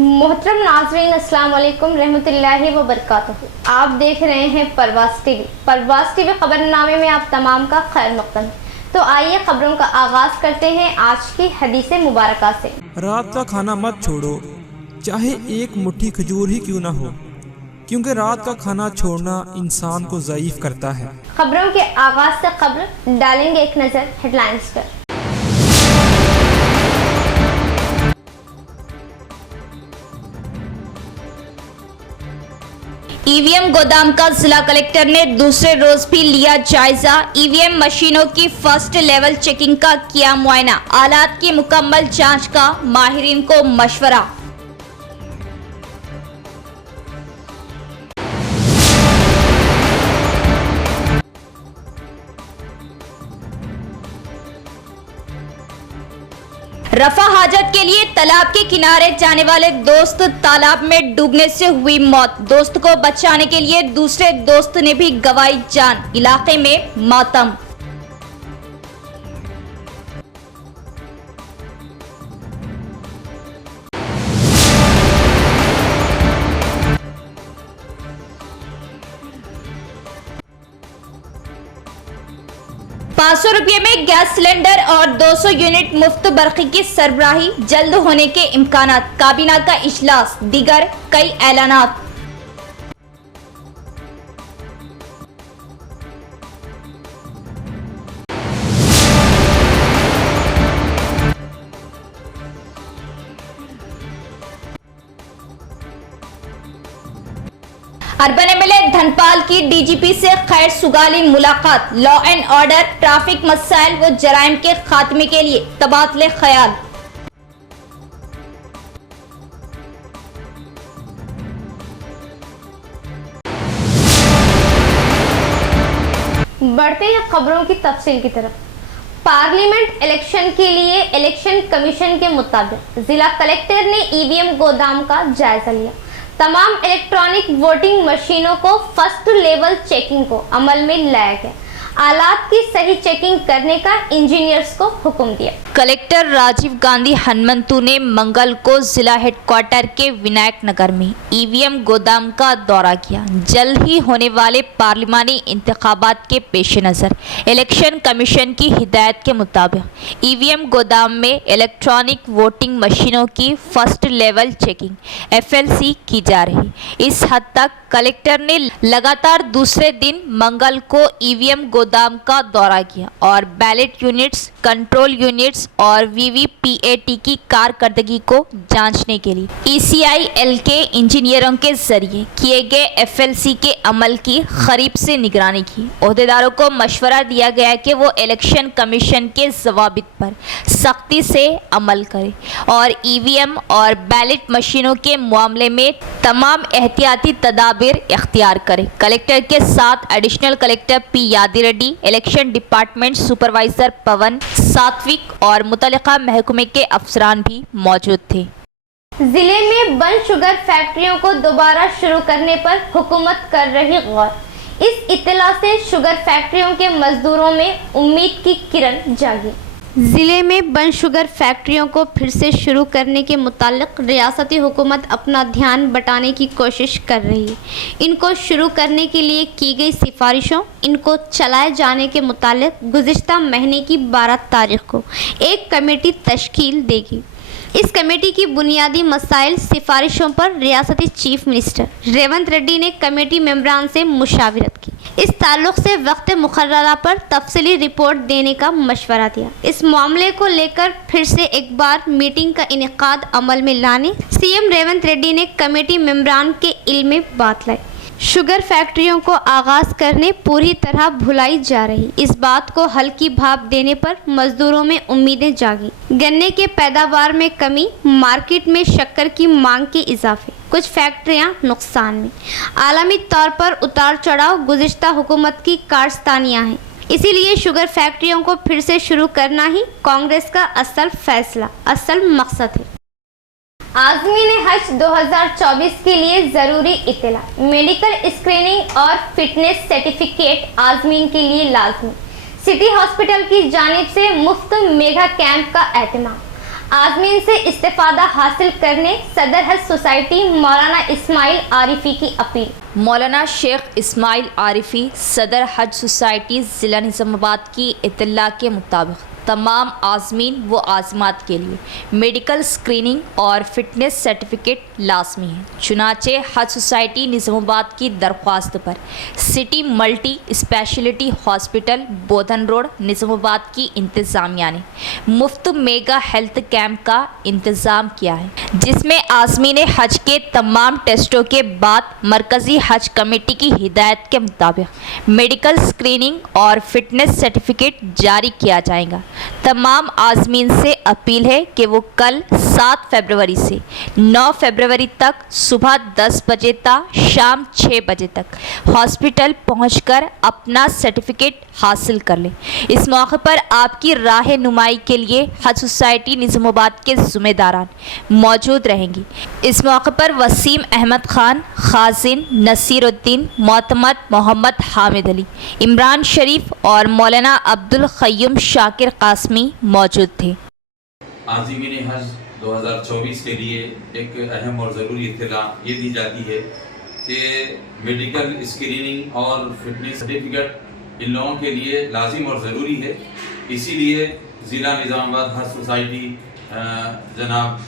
मोहतरम नाज़रीन, अस्सलाम वालेकुम रहमतुल्लाहि व बरकातहू। आप देख रहे हैं परवाज़ टीवी। परवाज़ टीवी खबरनामे में आप तमाम का खैर मक़दम है। तो आइए खबरों का आगाज़ करते हैं आज की हदीस मुबारका से। रात का खाना मत छोड़ो, चाहे एक मुट्ठी खजूर ही क्यों ना हो, क्योंकि रात का खाना छोड़ना इंसान को ज़ईफ करता है। खबरों के आगाज़ से खबर डालेंगे एक नज़र हेडलाइंस पर। ईवीएम गोदाम का जिला कलेक्टर ने दूसरे रोज भी लिया जायजा। ईवीएम मशीनों की फर्स्ट लेवल चेकिंग का किया मुआयना। आलात की मुकम्मल जांच का माहिरीन को मशवरा। रफा हाजत के लिए तालाब के किनारे जाने वाले दोस्त तालाब में डूबने से हुई मौत। दोस्त को बचाने के लिए दूसरे दोस्त ने भी गंवाई जान। इलाके में मातम। ₹500 में गैस सिलेंडर और 200 यूनिट मुफ्त बरक़ी की सरबराही। जल्द होने के इम्कानात। काबीना का इजलास, दीगर कई ऐलानात। अर्बन एमएलए धनपाल की डीजीपी से खैर सुगाली मुलाकात। लॉ एंड ऑर्डर, ट्रैफिक मसाइल व जराइम के खात्मे के लिए तबादले ख्याल। बढ़ते हैं खबरों की तफसील की तरफ। पार्लियामेंट इलेक्शन के लिए इलेक्शन कमीशन के मुताबिक जिला कलेक्टर ने ईवीएम गोदाम का जायजा लिया। तमाम इलेक्ट्रॉनिक वोटिंग मशीनों को फर्स्ट लेवल चेकिंग को अमल में लाया गया। आलात की सही चेकिंग करने का इंजीनियर्स को हुक्म दिया। कलेक्टर राजीव गांधी हनुमंतु ने मंगल को जिला हेडक्वार्टर के विनायक नगर में ईवीएम गोदाम का दौरा किया। जल्द ही होने वाले पार्लिमानी इंतखाबात के पेश नज़र इलेक्शन कमीशन की हिदायत के मुताबिक ईवीएम गोदाम में इलेक्ट्रॉनिक वोटिंग मशीनों की फर्स्ट लेवल चेकिंग FLC की जा रही। इस हद तक कलेक्टर ने लगातार दूसरे दिन मंगल को ईवीएम गोदाम का दौरा किया और बैलेट यूनिट्स, कंट्रोल यूनिट्स और VVPAT की कारकर्दगी को जांचने के लिए ECIL के इंजीनियरों के जरिए किए गए FLC के अमल की करीब से निगरानी की। ओहदेदारों को मशवरा दिया गया कि वो इलेक्शन कमीशन के ज़वाबित पर सख्ती से अमल करें और EVM और बैलेट मशीनों के मामले में तमाम एहतियाती तदाबीर इख्तियार करें। कलेक्टर के साथ एडिशनल कलेक्टर P यादी रेड्डी, इलेक्शन डिपार्टमेंट सुपरवाइजर पवन सात्विक और मुतल्लिका महकमे के अफसरान भी मौजूद थे। जिले में बंद शुगर फैक्ट्रियों को दोबारा शुरू करने पर हुकूमत कर रही गौर। इस इत्तला से शुगर फैक्ट्रियों के मजदूरों में उम्मीद की किरण जागी। जिले में बंद शुगर फैक्ट्रियों को फिर से शुरू करने के मुतालिक रियासती हुकूमत अपना ध्यान बटाने की कोशिश कर रही है। इनको शुरू करने के लिए की गई सिफारिशों, इनको चलाए जाने के मुतालिक गुज़िश्ता महीने की 12 तारीख को एक कमेटी तश्कील देगी। इस कमेटी की बुनियादी मसाइल सिफारिशों पर रियासती चीफ मिनिस्टर रेवंत रेड्डी ने कमेटी मेंबरान से मुशावरत की। इस ताल्लुक से वक्त मुकर्ररा पर तफसीली रिपोर्ट देने का मशवरा दिया। इस मामले को लेकर फिर से एक बार मीटिंग का इनेकाद अमल में लाने CM रेवंत रेड्डी ने कमेटी मेंबरान के इल्म में बात लाई। शुगर फैक्ट्रियों को आगाज़ करने पूरी तरह भुलाई जा रही। इस बात को हल्की भाप देने पर मजदूरों में उम्मीदें जागी। गन्ने के पैदावार में कमी, मार्केट में शक्कर की मांग के इजाफे, कुछ फैक्ट्रियां नुकसान में। आलमी तौर पर उतार चढ़ाव गुज़िश्ता हुकूमत की कारस्तानियां हैं। इसीलिए शुगर फैक्ट्रियों को फिर से शुरू करना ही कांग्रेस का असल फैसला, असल मकसद है। आज़मीन हज 2024 के लिए ज़रूरी इत्तला, मेडिकल स्क्रीनिंग और फिटनेस सर्टिफिकेट आज़मीन के लिए लाजमी। सिटी हॉस्पिटल की जानिब से मुफ्त मेगा कैंप का एहतमाम। आजमीन से इस्तेफादा हासिल करने सदर हज सोसाइटी मौलाना इस्माइल आरिफी की अपील। मौलाना शेख इस्माइल आरिफी सदर हज सोसाइटी ज़िला निज़ामाबाद की इत्तला के मुताबिक तमाम आज़मीन व आज़मात के लिए मेडिकल स्क्रीनिंग और फिटनेस सर्टिफिकेट लाजमी है। चुनाचे हज सोसाइटी निज़ामाबाद की दरख्वास्त पर सिटी मल्टी स्पेशलिटी हॉस्पिटल बोधन रोड निज़ामाबाद की इंतज़ामिया ने मुफ्त मेगा हेल्थ कैंप का इंतज़ाम किया है, जिसमें आज़मीन हज के तमाम टेस्टों के बाद मरकज़ी हज कमेटी की हिदायत के मुताबिक मेडिकल स्क्रीनिंग और फिटनेस सर्टिफिकेट जारी किया जाएगा। तमाम आज़मीन से अपील है कि वो कल 7 फरवरी से 9 फरवरी तक सुबह 10 बजे तक शाम 6 बजे तक हॉस्पिटल पहुंचकर अपना सर्टिफिकेट हासिल कर लें। इस मौके पर आपकी राहनुमाई के लिए हज सोसाइटी निज़ामाबाद के ज़िम्मेदारान मौजूद रहेंगी। इस मौके पर वसीम अहमद खान, खाजिन नसीरुद्दीन, मोतमद मोहम्मद हामिद अली, इमरान शरीफ और मौलाना अब्दुल क़य्यूम शाकिर कासमी मौजूद थे। आज़मीन हज 2024 के लिए एक अहम और ज़रूरी इत्तला ये दी जाती है कि मेडिकल स्क्रीनिंग और फिटनेस सर्टिफिकेट इन लोगों के लिए लाजिम और ज़रूरी है। इसीलिए ज़िला निज़ामाबाद हज सोसाइटी जनाब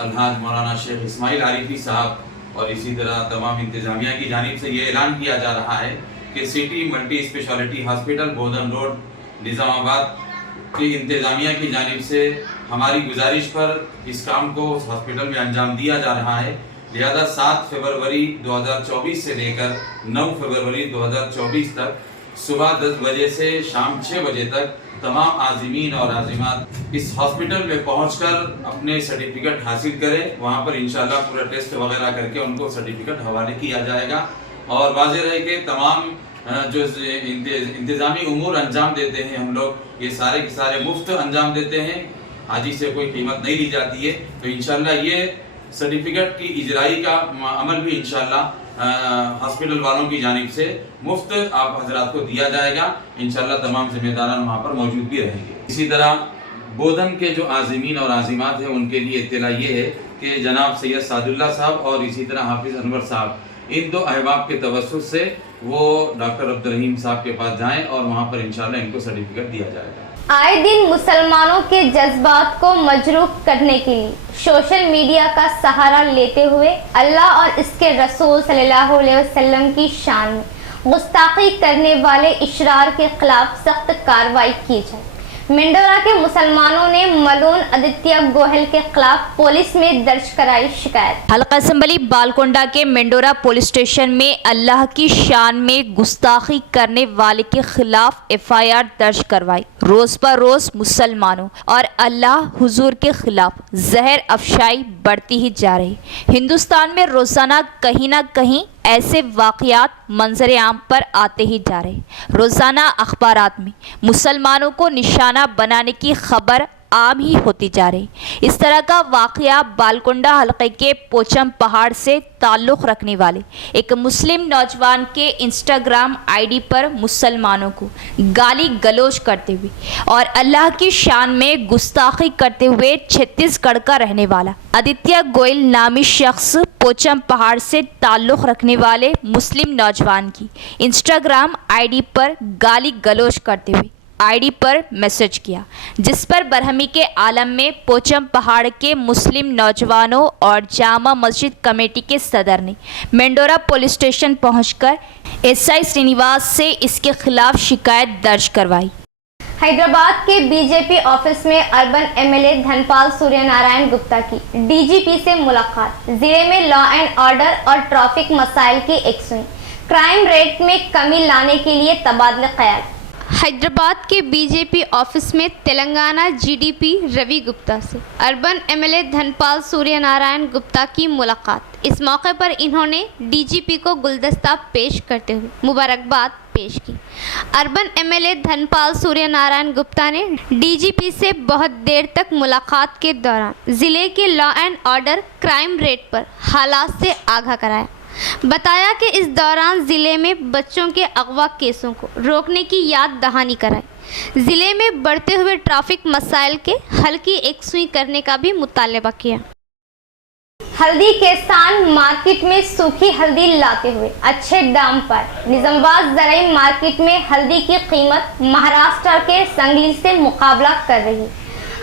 अलहाज मौलाना शेख इस्माइल आरिफी साहब और इसी तरह तमाम इंतज़ामिया की जानिब से ये ऐलान किया जा रहा है कि सिटी मल्टी स्पेशलिटी हॉस्पिटल बोधन रोड निज़ामाबाद की इंतज़ामिया की जानिब से हमारी गुजारिश पर इस काम को उस हॉस्पिटल में अंजाम दिया जा रहा है। लिहाजा 7 फरवरी 2024 से लेकर 9 फरवरी 2024 तक सुबह 10 बजे से शाम 6 बजे तक तमाम आज़मीन और आज़िमात इस हॉस्पिटल में पहुंचकर अपने सर्टिफिकेट हासिल करें। वहां पर इंशाल्लाह पूरा टेस्ट वगैरह करके उनको सर्टिफिकेट हवाले किया जाएगा और वाज़ेह रहे कि तमाम जो इंतज़ामी उमूर अंजाम देते हैं हम लोग, ये सारे के सारे मुफ्त अंजाम देते हैं, हाजी से कोई कीमत नहीं ली जाती है। तो इंशाल्लाह ये सर्टिफिकेट की इजराई का अमल भी इंशाल्लाह हॉस्पिटल वालों की जानिब से मुफ्त आप हजरात को दिया जाएगा। इंशाल्लाह तमाम जिम्मेदारान वहाँ पर मौजूद भी रहेंगे। इसी तरह बोधन के जो आज़मीन और आज़िमात हैं उनके लिए इत्तला ये है कि जनाब सैयद सादुल्लाह साहब और इसी तरह हाफिज़ अनवर साहब, इन दो अहबाब के तवस्सुस से वो डॉक्टर अब्दुल रहीम साहब के पास जाएं और वहाँ पर इंशाल्लाह इनको सर्टिफिकेट दिया जाएगा। आए दिन मुसलमानों के जज्बात को मजरूह करने के लिए सोशल मीडिया का सहारा लेते हुए अल्लाह और इसके रसूल सल्लल्लाहु अलैहि वसल्लम की शान में गुस्ताखी करने वाले इशरार के खिलाफ सख्त कार्रवाई की जाए। मेंडोरा के मुसलमानों ने मलून आदित्य गोहल के खिलाफ पुलिस में दर्ज कराई शिकायत। हल्का असम्बली बालकोंडा के मेंडोरा पुलिस स्टेशन में अल्लाह की शान में गुस्ताखी करने वाले के खिलाफ FIR दर्ज करवाई। रोज पर रोज मुसलमानों और अल्लाह हुजूर के खिलाफ जहर अफशाई बढ़ती ही जा रही। हिंदुस्तान में रोजाना कहीं ना कहीं ऐसे वाक़यात मंजर आम पर आते ही जा रहे। रोज़ाना अखबारात में मुसलमानों को निशाना बनाने की खबर आम ही होती जा रही। इस तरह का वाक़या बालकोंडा हल्के के पोचम पहाड़ से ताल्लुक़ रखने वाले एक मुस्लिम नौजवान के इंस्टाग्राम ID पर मुसलमानों को गाली गलौज करते हुए और अल्लाह की शान में गुस्ताखी करते हुए छत्तीसगढ़ का रहने वाला आदित्य गोयल नामी शख्स पोचम पहाड़ से ताल्लुक़ रखने वाले मुस्लिम नौजवान की इंस्टाग्राम ID पर गाली गलौज करते हुए ID पर मैसेज किया, जिस पर बरहमी के आलम में पोचम पहाड़ के मुस्लिम नौजवानों और जामा मस्जिद कमेटी के सदर ने मेंडोरा पुलिस स्टेशन पहुंचकर SI श्रीनिवास से इसके खिलाफ शिकायत दर्ज करवाई। हैदराबाद के बीजेपी ऑफिस में अर्बन MLA धनपाल सूर्यनारायण गुप्ता की DGP से मुलाकात। जिले में लॉ एंड ऑर्डर और ट्रैफिक मसाइल की एकसुनी, क्राइम रेट में कमी लाने के लिए तबादला ख्याल। हैदराबाद के बीजेपी ऑफिस में तेलंगाना GDP रवि गुप्ता से अर्बन MLA धनपाल सूर्यनारायण गुप्ता की मुलाकात। इस मौके पर इन्होंने DGP को गुलदस्ता पेश करते हुए मुबारकबाद पेश की। अर्बन MLA धनपाल सूर्यनारायण गुप्ता ने DGP से बहुत देर तक मुलाकात के दौरान जिले के law and order crime rate पर हालात से आगाह कराया। बताया कि इस दौरान ज़िले में बच्चों के अगवा केसों को रोकने की याद दहानी कराई। जिले में बढ़ते हुए ट्रैफिक मसाइल के हल की एकसुई करने का भी मुतालबा किया। हल्दी किसान मार्केट में सूखी हल्दी लाते हुए अच्छे दाम पर। निजामाबाद ज़राई मार्केट में हल्दी की कीमत महाराष्ट्र के संगली से मुकाबला कर रही।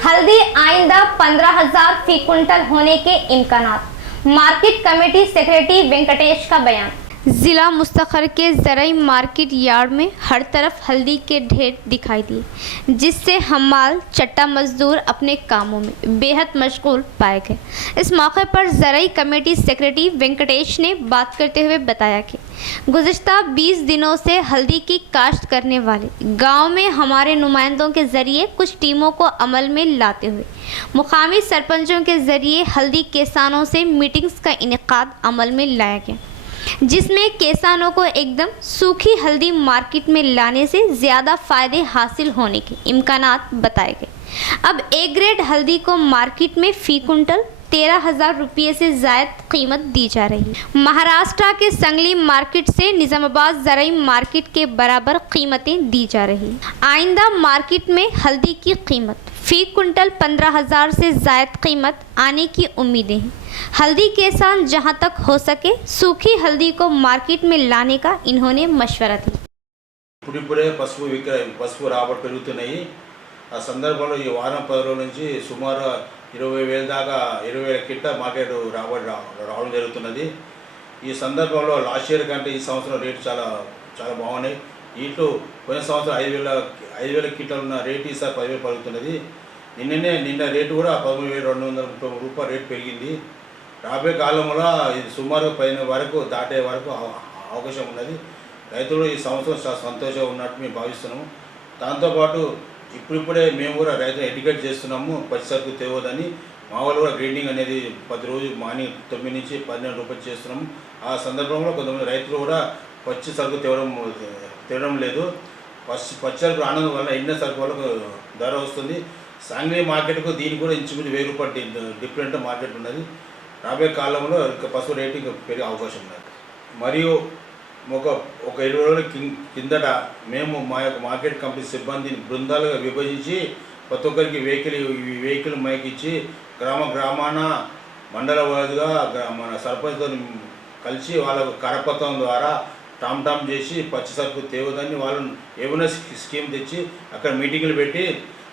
हल्दी आइंदा 15,000 फी कुंटल होने के इम्कानात। मार्केट कमेटी सेक्रेटरी वेंकटेश का बयान। जिला मुस्तखर के ज़राई मार्केट यार्ड में हर तरफ हल्दी के ढेर दिखाई दिए, जिससे हमाल चट्टा मजदूर अपने कामों में बेहद मशगूल पाए गए। इस मौके पर ज़राई कमेटी सेक्रेटरी वेंकटेश ने बात करते हुए बताया कि गुज़िश्ता 20 दिनों से हल्दी की काश्त करने वाले गांव में हमारे नुमाइंदों के ज़रिए कुछ टीमों को अमल में लाते हुए मुकामी सरपंचों के ज़रिए हल्दी किसानों से मीटिंग्स का इनेकाद अमल में लाया गया, जिसमें किसानों को एकदम सूखी हल्दी मार्केट में लाने से ज़्यादा फ़ायदे हासिल होने के इम्कानात बताए गए। अब ए ग्रेड हल्दी को मार्केट में फ़ी कुंटल 13,000 रुपये से ज़ायद कीमत दी जा रही है। महाराष्ट्र के संगली मार्केट से निजामाबाद ज़राई मार्केट के बराबर कीमतें दी जा रही। आइंदा मार्केट में हल्दी की कीमत फ़ी कुंटल 15,000 से ज़ायद कीमत आने की उम्मीदें हैं। हल्दी किसान जहां तक हो सके सूखी हल्दी को मार्केट में लाने का इन्होंने मशवरा दिया। ఇప్పుడిప్పుడే పసుపు రాబడి పెరుగుతున్నాయి। ఆ సందర్భంలో ఈ వారం 10 రోజుల నుంచి సుమారు 20,000 దాకా 20,000 కిట్ట మార్కెట్ రాబడి రావడం జరుగుతున్నది। ఈ సందర్భంలో లాస్ట్ ఇయర్ కంటే ఈ సంవత్సరం రేటు చాలా బాగున్నాయి। వీటిలో పోయిన సంవత్సరం 5,000 కిట్టలు ఉన్న రేటు ఈసారి 10,000 పలుకుతున్నది। నిన్న రేటు కూడా 13,230 రూపాయలు రేటు పెరిగింది। రాబోయే కాలంలో ఇది సుమారు పైన వరకు దాటే వరకు అవకాశం ఉన్నది। రైతులు ఈ సంవత్సరం చాలా సంతోషంగా ఉన్నట్టు మేము భావిస్తున్నాము। దాంతోపాటు ఇప్పుడిప్పుడే మేము కూడా రైతులు ఎడ్యుకేట్ చేస్తున్నాము, పచ్చి సరుకు తేవద్దని। మా వాళ్ళు కూడా గ్రేడింగ్ అనేది 10 రోజులు మార్నింగ్ 9 నుంచి 12 రూపాయలు చేస్తున్నాము। ఆ సందర్భంలో కొంతమంది రైతులు కూడా పచ్చి సరుకు తేవడం లేదు। పచ్చి సరుకు రావడం వల్ల ఎండిన సరుకు వాళ్ళకు ధర వస్తుంది। సాంగ్లీ మార్కెట్కు దీనికి కూడా ఇంచుమించు 1000 రూపాయలు డిఫరెంట్ మార్కెట్ ఉన్నది। రాబోయే కాలంలో పసుపు రేటింగ్ పెరిగే అవకాశం ఉన్నది। మరియు ఒక 20 రోజుల కిందట మేము మా యొక్క మార్కెట్ కంపెనీ సిబ్బందిని బృందాలుగా విభజించి ప్రతి ఒక్కరికి వెహికల్ మైకిచ్చి గ్రామాన మండల వారీగా మన సర్పంచ్తో కలిసి వాళ్ళకు కరపత్రం ద్వారా టామ్ చేసి పచ్చి సరుకు తేవదని వాళ్ళని ఏమైనా స్కీమ్ తెచ్చి అక్కడ మీటింగ్లు పెట్టి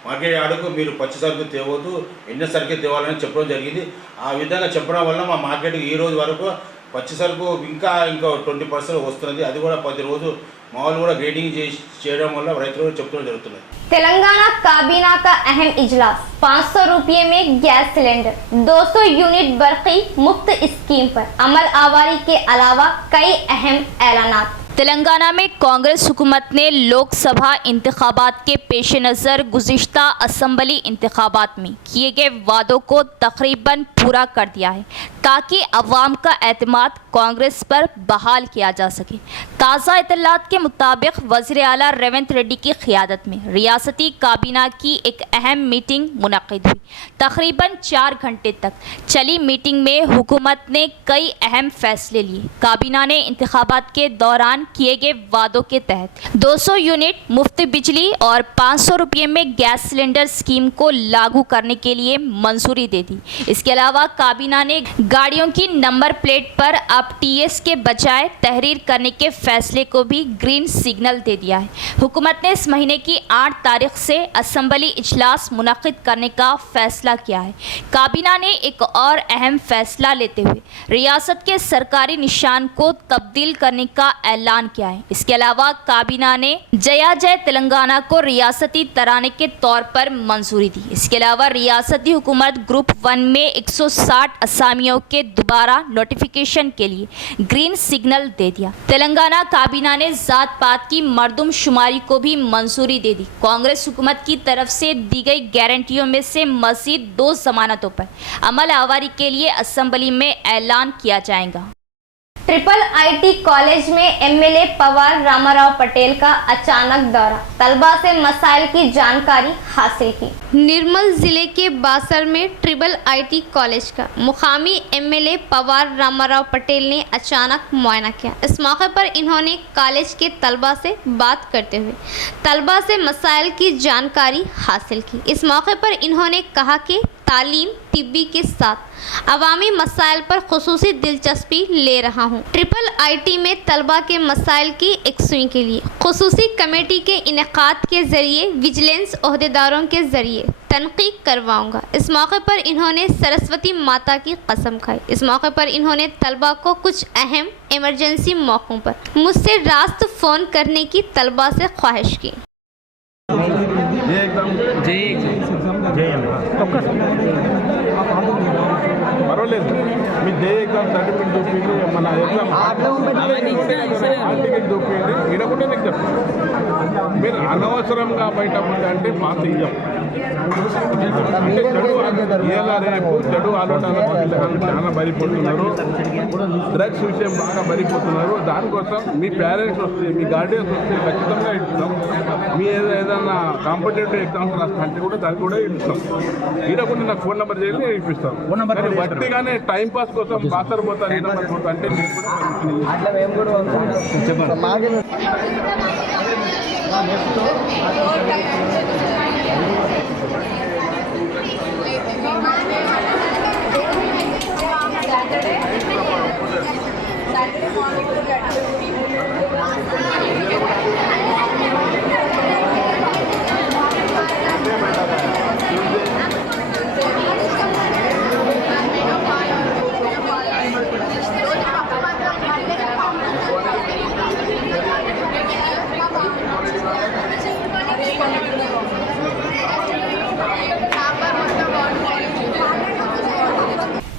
మార్కెట్ యార్డుకు మీరు పచ్చి సరుకు తేవద్దు, ఎండిన సరుకే తేవాలని చెప్పడం జరిగింది। ఆ విధంగా చెప్పడం వల్ల మా మార్కెట్కి ఈ రోజు వరకు పచ్చి సరుకు ఇంకా 20% వస్తున్నది। అది కూడా 10 రోజులు మామూలు కూడా గ్రేడింగ్ చేయడం వల్ల రైతులు చెప్తూ జరుగుతున్నది। तेलंगाना काबीना का अहम इजलास। 500 रुपये में गैस सिलेंडर, 200 यूनिट बरक़ी मुफ्त स्कीम पर अमल आवारी के अलावा कई अहम ऐलानात। तेलंगाना में कांग्रेस हुकूमत ने लोकसभा इंतखाबात के पेश नज़र गुज़िश्ता असम्बली इंतखाबात में किए गए वादों को तकरीबन पूरा कर दिया है, ताकि अवाम का एतमाद कांग्रेस पर बहाल किया जा सके। ताज़ा इत्तलात के मुताबिक वज़ीर आला रेवंत रेड्डी की क़ियादत में रियासती काबीना की एक अहम मीटिंग मुनक़िद हुई। तकरीबन 4 घंटे तक चली मीटिंग में हुकूमत ने कई अहम फैसले लिए। काबीना ने इंतखाबात के दौरान किए गए वादों के तहत 200 यूनिट मुफ्त बिजली और 500 रुपये में गैस सिलेंडर स्कीम को लागू करने के लिए मंजूरी दे दी। इसके अलावा काबीना ने गाड़ियों की नंबर प्लेट पर अब TS के बजाय तहरीर करने के फैसले को भी ग्रीन सिग्नल दे दिया है। हुकूमत ने इस महीने की 8 तारीख से असम्बली इजलास मुनक़िद करने का फैसला किया है। काबीना ने एक और अहम फैसला लेते हुए रियासत के सरकारी निशान को तब्दील करने का ऐलान किया है। इसके अलावा काबीना ने जया जय तेलंगाना को रियासती तराने के तौर पर मंजूरी दी। इसके अलावा रियासती हुकूमत ग्रुप 1 में 160 असामियों के दोबारा नोटिफिकेशन के लिए ग्रीन सिग्नल दे दिया। तेलंगाना काबीना ने जात पात की मर्दमशुमारी को भी मंजूरी दे दी। कांग्रेस हुकूमत की तरफ से दी गई गारंटियों में से मजीद 2 जमानतों पर अमल आवारी के लिए असम्बली में ऐलान किया जाएगा। ट्रिपल आईटी कॉलेज में एमएलए पवार रामाराव पटेल का अचानक दौरा, तलबा से मसाइल की जानकारी हासिल की। निर्मल जिले के बासर में ट्रिपल आईटी कॉलेज का मुकामी एमएलए पवार रामाराव पटेल ने अचानक मुआयना किया। इस मौके पर इन्होंने कॉलेज के तलबा से बात करते हुए तलबा से मसाइल की जानकारी हासिल की। इस मौके पर इन्होंने कहा कि तालीम तिब्बी के साथ अवामी मसाइल पर खुसूसी दिलचस्पी ले रहा हूँ। ट्रिपल आईटी में तलबा के मसाइल की एकसुई के लिए खुसूसी कमेटी के इनेकाद के ज़रिए विजिलेंस ओहदेदारों के ज़रिए तनकीद करवाऊंगा। इस मौके पर इन्होंने सरस्वती माता की कसम खाई। इस मौके पर इन्होंने तलबा को कुछ अहम इमरजेंसी मौक़ों पर मुझसे रास्त फ़ोन करने की तलबा से ख्वाहिश की। పర్వాలేదు మీ జే ఎగ్జామ్ సర్టిఫికేట్ చూపించి మన ఎగ్జామ్ హాల్ టికెట్ చూపించి వినకుండా నీకు చెప్తాను. మీరు అనవసరంగా బయట అంటే పాస్ ఇయ్యం. అంటే చెడు ఇవాళ రేపు చెడు ఆలోచనలు పిల్లలు చాలా బరిపోతున్నారు. డ్రగ్స్ విషయం బాగా బరిపోతున్నారు. దానికోసం మీ పేరెంట్స్ వస్తే మీ గార్డియన్స్ వస్తే ఖచ్చితంగా ఇస్తాం. మీ ఏదైనా కాంపిటేటివ్ ఎగ్జామ్స్ రాస్తే కూడా దానికి కూడా ఇస్తాం. ఇవ్వకుండా నాకు ఫోన్ నెంబర్ చేసి ఇప్పిస్తాం. వట్టిగానే టైం పాస్ కోసం బాసర్ పోతారు అంటే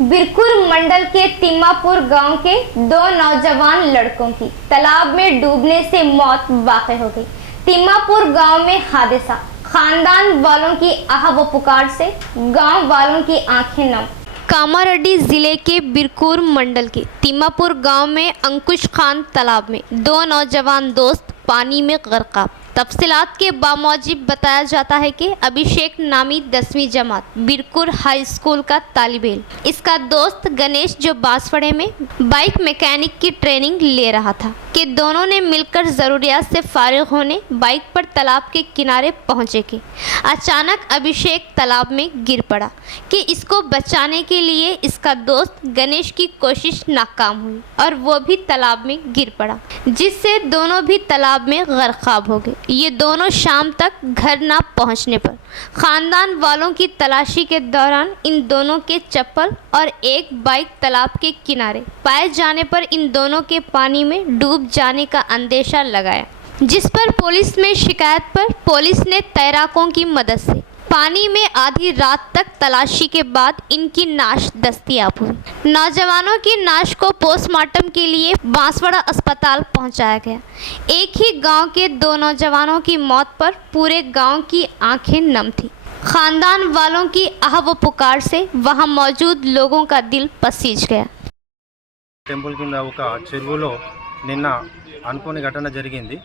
बिरकुर मंडल के तिम्मापुर गांव के दो नौजवान लड़कों की तालाब में डूबने से मौत वाक़ हो गई। तिम्मापुर गांव में हादसा, खानदान वालों की आह व पुकार से गांव वालों की आंखें नम। कामारेड्डी जिले के बिरकुर मंडल के तिम्मापुर गांव में अंकुश खान तालाब में दो नौजवान दोस्त पानी में गर्क। तफसीलात के बामौजिब बताया जाता है कि अभिषेक नामी 10वीं जमात बिरकुर हाई स्कूल का तालिब इल्म, इसका दोस्त गणेश जो बांसवाड़े में बाइक मैकेनिक की ट्रेनिंग ले रहा था कि दोनों ने मिलकर ज़रूरियात से फारिग होने बाइक पर तालाब के किनारे पहुंचे कि अचानक अभिषेक तालाब में गिर पड़ा कि इसको बचाने के लिए इसका दोस्त गणेश की कोशिश नाकाम हुई और वो भी तालाब में गिर पड़ा, जिससे दोनों भी तालाब में गर्काब हो गए। ये दोनों शाम तक घर ना पहुंचने पर खानदान वालों की तलाशी के दौरान इन दोनों के चप्पल और एक बाइक तालाब के किनारे पाए जाने पर इन दोनों के पानी में डूब जाने का अंदेशा लगाया, जिस पर पुलिस में शिकायत पर पुलिस ने तैराकों की मदद से पानी में आधी रात तक तलाशी के बाद इनकी नाश दस्तयाब हुई। नौजवानों की नाश को पोस्टमार्टम के लिए बांसवाड़ा अस्पताल पहुंचाया गया। एक ही गांव के दो नौजवानों की मौत पर पूरे गांव की आंखें नम थी। खानदान वालों की आह व पुकार से वहां मौजूद लोगों का दिल पसीज गया। టెంపుల్ కింద ఒక చెరువులో నిన్న అనుకోని ఘటన జరిగింది.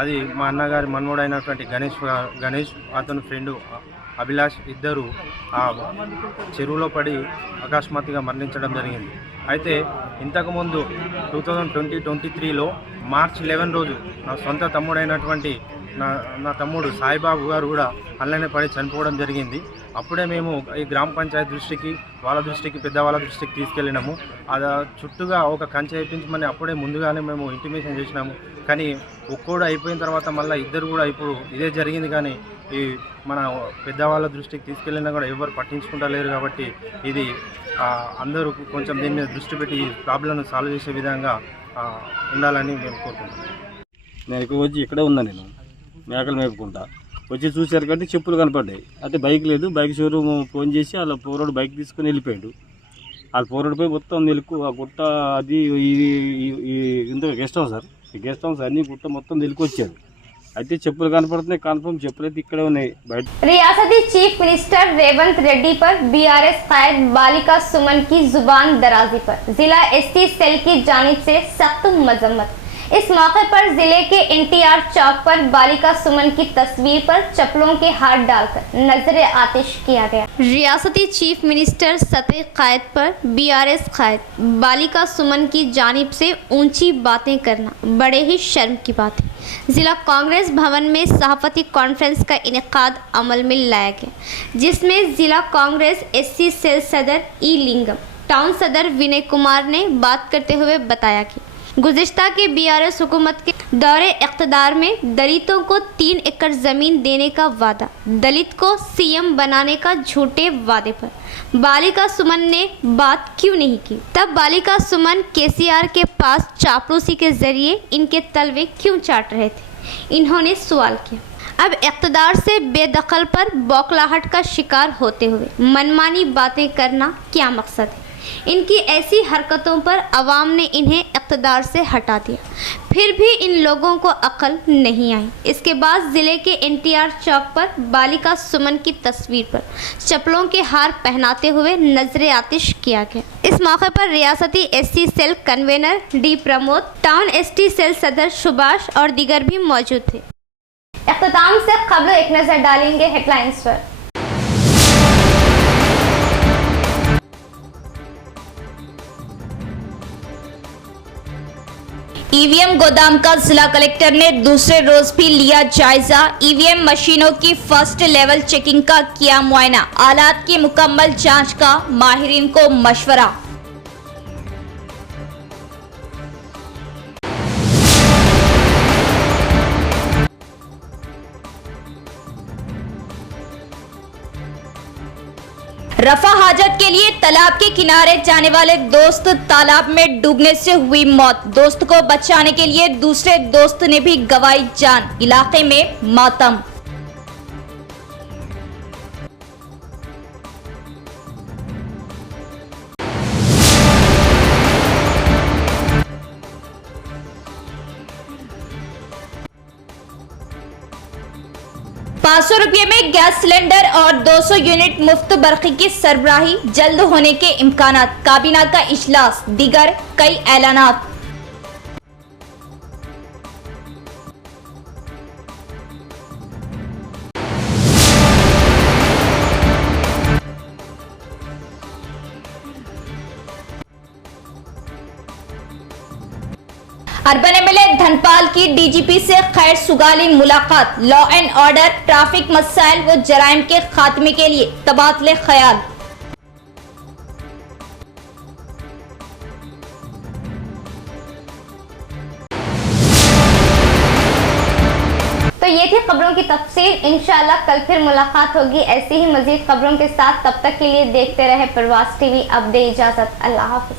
అది మా అన్నగారి మనవడైనటువంటి గణేష్ అతని ఫ్రెండ్ అభిలాష్ ఇద్దరు ఆ చెరువులో పడి అకస్మాత్తుగా మరణించడం జరిగింది. అయితే ఇంతకుముందు 2023లో మార్చ్ 11 రోజు నా సొంత తమ్ముడైనటువంటి నా తమ్ముడు సాయిబాబు గారు కూడా అల్లనే పడి చనిపోవడం జరిగింది. అప్పుడే మేము ఈ గ్రామ పంచాయతీ దృష్టికి వాళ్ళ దృష్టికి పెద్దవాళ్ళ దృష్టికి తీసుకెళ్ళినాము. అది చుట్టూగా ఒక కంచె వేయించమని అప్పుడే ముందుగానే మేము ఇంటిమేషన్ చేసినాము. కానీ ఒక్కోడు అయిపోయిన తర్వాత మళ్ళీ ఇద్దరు కూడా ఇప్పుడు ఇదే జరిగింది. కానీ ఈ మన పెద్దవాళ్ళ దృష్టికి తీసుకెళ్ళినా కూడా ఎవరు పట్టించుకుంటలేరు. కాబట్టి ఇది అందరూ కొంచెం దీని మీద దృష్టి పెట్టి ఈ ప్రాబ్లంను సాల్వ్ చేసే విధంగా ఉండాలని మేము కోరుకుంటున్నాం. నేను ఇక్కడ వచ్చి ఇక్కడే ఉన్నా, నేను మేకలు మేపుకుంటా వచ్చి చూశారు కాబట్టి చెప్పులు కనపడ్డాయి. అయితే బైక్ లేదు, బైక్ షోరూమ్ ఫోన్ చేసి వాళ్ళ పోరాడు బైక్ తీసుకొని వెళ్ళిపోయాడు. వాళ్ళ పోరాడిపోయి మొత్తం నెలుకు ఆ గుట్ట అది ఇంత గెస్ట్ హౌస్ సార్, ఈ గెస్ట్ హౌస్ అన్నీ గుట్ట మొత్తం నెలుకొచ్చాడు. అయితే చెప్పులు కనపడుతున్నాయి, కన్ఫర్మ్ చెప్పులు అయితే ఇక్కడే ఉన్నాయి బయట. रियासती चीफ मिनिस्टर रेवंत रेड्डी पर बीआरएस कायद बालिका सुमन की जुबान दराजी पर जिला एसटी सेल की जानिब से सख्त मजम्मत। इस मौके पर जिले के एनटीआर चौक पर बालिका सुमन की तस्वीर पर चप्पलों के हाथ डालकर नजर आतिश किया गया। रियासती चीफ मिनिस्टर सतह कायद पर बीआरएस कायद बालिका सुमन की जानिब से ऊंची बातें करना बड़े ही शर्म की बात है। जिला कांग्रेस भवन में सहाफती कॉन्फ्रेंस का इनेकाद अमल में लाया गया, जिसमें जिला कांग्रेस एससी सेल सदर ई लिंगम, टाउन सदर विनय कुमार ने बात करते हुए बताया कि गुज़िश्ता के बीआरएस हुकूमत के दौरे इक़्तिदार में दलितों को 3 एकड़ ज़मीन देने का वादा, दलित को सीएम बनाने का झूठे वादे पर बालिका सुमन ने बात क्यों नहीं की? तब बालिका सुमन केसीआर के पास चापलूसी के जरिए इनके तलवे क्यों चाट रहे थे? इन्होंने सवाल किया। अब इक़्तिदार से बेदखल पर बौखलाहट का शिकार होते हुए मनमानी बातें करना क्या मकसद है? इनकी ऐसी हरकतों पर अवाम ने इन्हें इक़्तिदार से हटा दिया, फिर भी इन लोगों को अक्ल नहीं आई। इसके बाद ज़िले के एनटीआर चौक पर बालिका सुमन की तस्वीर पर चप्पलों के हार पहनाते हुए नजर आतिश किया गया। इस मौके पर रियासती SC cell convener D Pramod, town ST cell सदर सुभाष और दीगर भी मौजूद थे। इख्तिताम से खबर एक नज़र डालेंगे हेडलाइंस पर। ईवीएम गोदाम का जिला कलेक्टर ने दूसरे रोज भी लिया जायजा। ईवीएम मशीनों की फर्स्ट लेवल चेकिंग का किया मुआयना, आलात की मुकम्मल जांच का माहिरीन को मशवरा। रफा हाजत के लिए तालाब के किनारे जाने वाले दोस्त तालाब में डूबने से हुई मौत। दोस्त को बचाने के लिए दूसरे दोस्त ने भी गंवाई जान, इलाके में मातम। ₹500 में गैस सिलेंडर और 200 यूनिट मुफ्त बरक़ी की सरबराही, जल्द होने के इम्कानात। काबीना का इजलास, दीगर कई ऐलानात। अर्बन एमएलए धनपाल की डीजीपी से खैर सुगाली मुलाकात, लॉ एंड ऑर्डर, ट्रैफिक मसाइल व जराइम के खात्मे के लिए तबादले ख्याल। तो ये थी खबरों की तफसील। इंशाल्लाह कल फिर मुलाकात होगी ऐसी ही मजीद खबरों के साथ। तब तक के लिए देखते रहे प्रवास टीवी। अब दे इजाजत, अल्लाह हाफ़िज़।